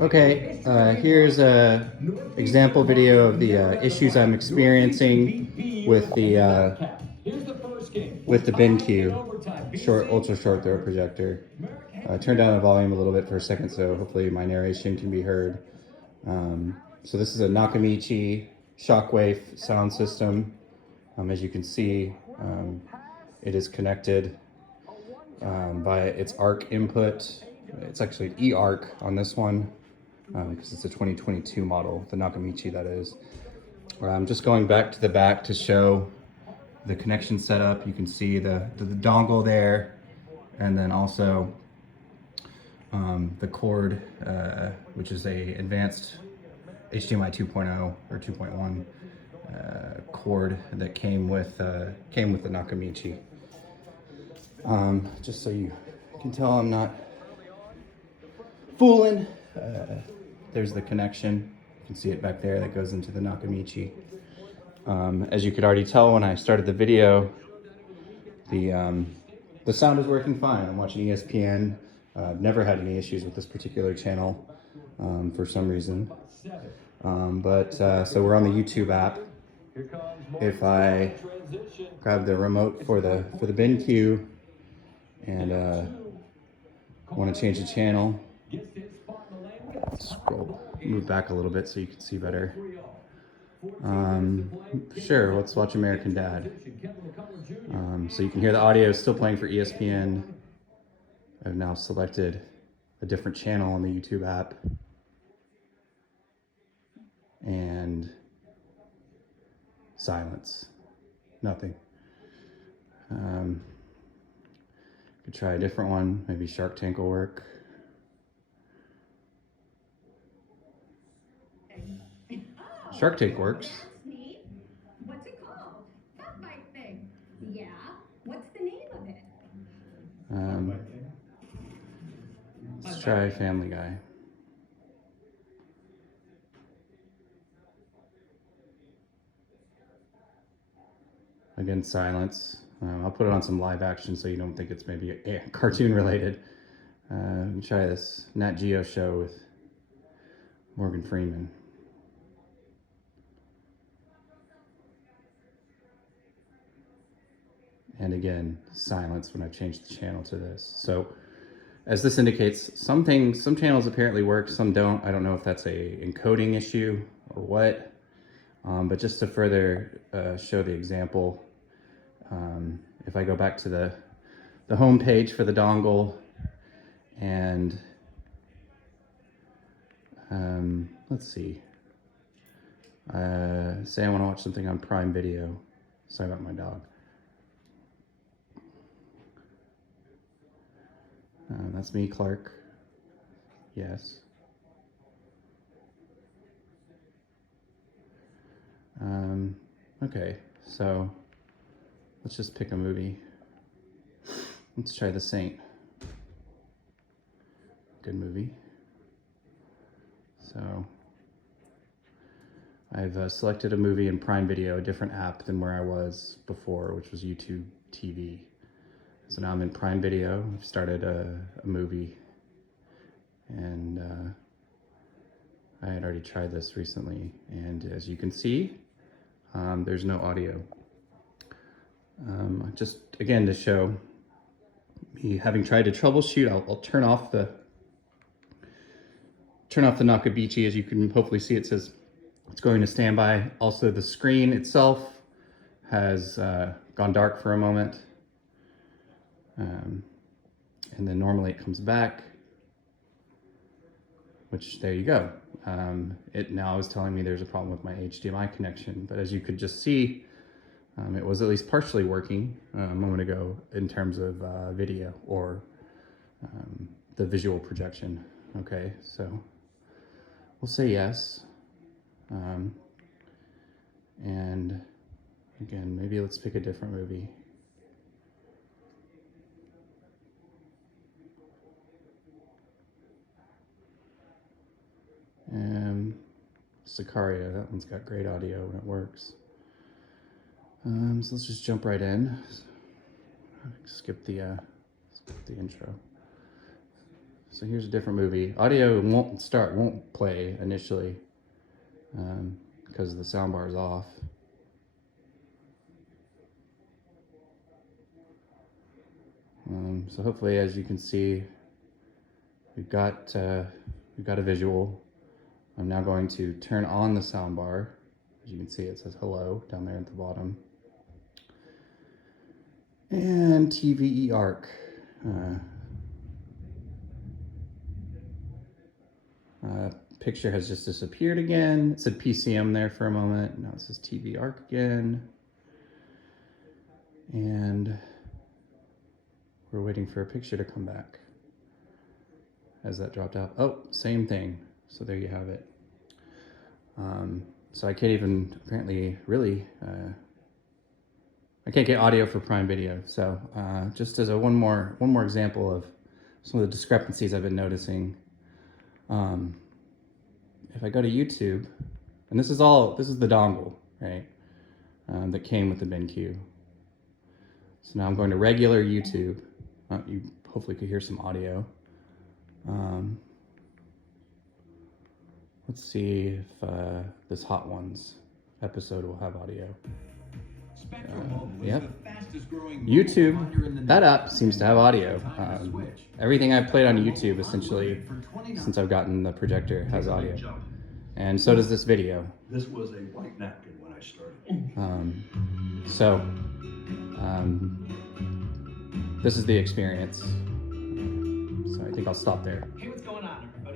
Okay, here's a example video of the issues I'm experiencing with the BenQ ultra short throw projector. Turn down the volume a little bit for a second, so hopefully my narration can be heard. So this is a Nakamichi Shockwave sound system. As you can see, it is connected by its ARC input. It's actually an e-ARC on this one because it's a 2022 model, the Nakamichi that is. I'm just going back to the back to show the connection setup. You can see the dongle there, and then also the cord, which is a advanced HDMI 2.0 or 2.1 cord that came with the Nakamichi. Just so you can tell I'm not fooling, there's the connection. You can see it back there that goes into the Nakamichi. As you could already tell when I started the video, the sound is working fine. I'm watching ESPN. I've never had any issues with this particular channel for some reason. So we're on the YouTube app. If I grab the remote for the BenQ and want to change the channel, move back a little bit so you can see better. Sure, let's watch American Dad. So you can hear the audio is still playing for ESPN. I've now selected a different channel on the YouTube app. And silence, nothing. Could try a different one, maybe Shark Tank will work. Shark Tank works. What's it called? That bike thing. Yeah. What's the name of it? Let's try Family Guy. Again, silence. I'll put it on some live action so you don't think it's maybe a cartoon related. Try this Nat Geo show with Morgan Freeman. And again, silence when I've changed the channel to this. So as this indicates, some channels apparently work, some don't. I don't know if that's a encoding issue or what. But just to further show the example, if I go back to the home page for the dongle and let's see, say I want to watch something on Prime Video. Sorry about my dog. That's me, Clark. Yes. Okay, so let's just pick a movie. Let's try The Saint. Good movie. So I've selected a movie in Prime Video, a different app than where I was before, which was YouTube TV. So now I'm in Prime Video. I've started a movie, and I had already tried this recently, and as you can see, there's no audio. Just again to show me having tried to troubleshoot, I'll turn off the Nakamichi. As you can hopefully see, it says it's going to standby. Also, the screen itself has gone dark for a moment. And then normally it comes back, which there you go. It now is telling me there's a problem with my HDMI connection, but as you could just see, it was at least partially working a moment ago in terms of video or the visual projection. Okay, so we'll say yes. And again, maybe let's pick a different movie. Sicario, that one's got great audio when it works. So let's just jump right in. Skip the intro. So here's a different movie. Audio won't play initially because the sound bar is off. So hopefully, as you can see, we've got a visual. I'm now going to turn on the sound bar. As you can see, it says hello down there at the bottom. And TVE ARC. Picture has just disappeared again. It said PCM there for a moment. Now it says TV ARC again. And we're waiting for a picture to come back. As that dropped out. Oh, same thing. So there you have it. So I can't even apparently really, I can't get audio for Prime Video. So just as a one more example of some of the discrepancies I've been noticing. If I go to YouTube, and this is the dongle, right? That came with the BenQ. So now I'm going to regular YouTube. You hopefully could hear some audio. Let's see if this Hot Ones episode will have audio. Yep. YouTube, that app seems to have audio. Everything I've played on YouTube, essentially, since I've gotten the projector, has audio. And so does this video. This was a white napkin when I started. This is the experience. So I think I'll stop there.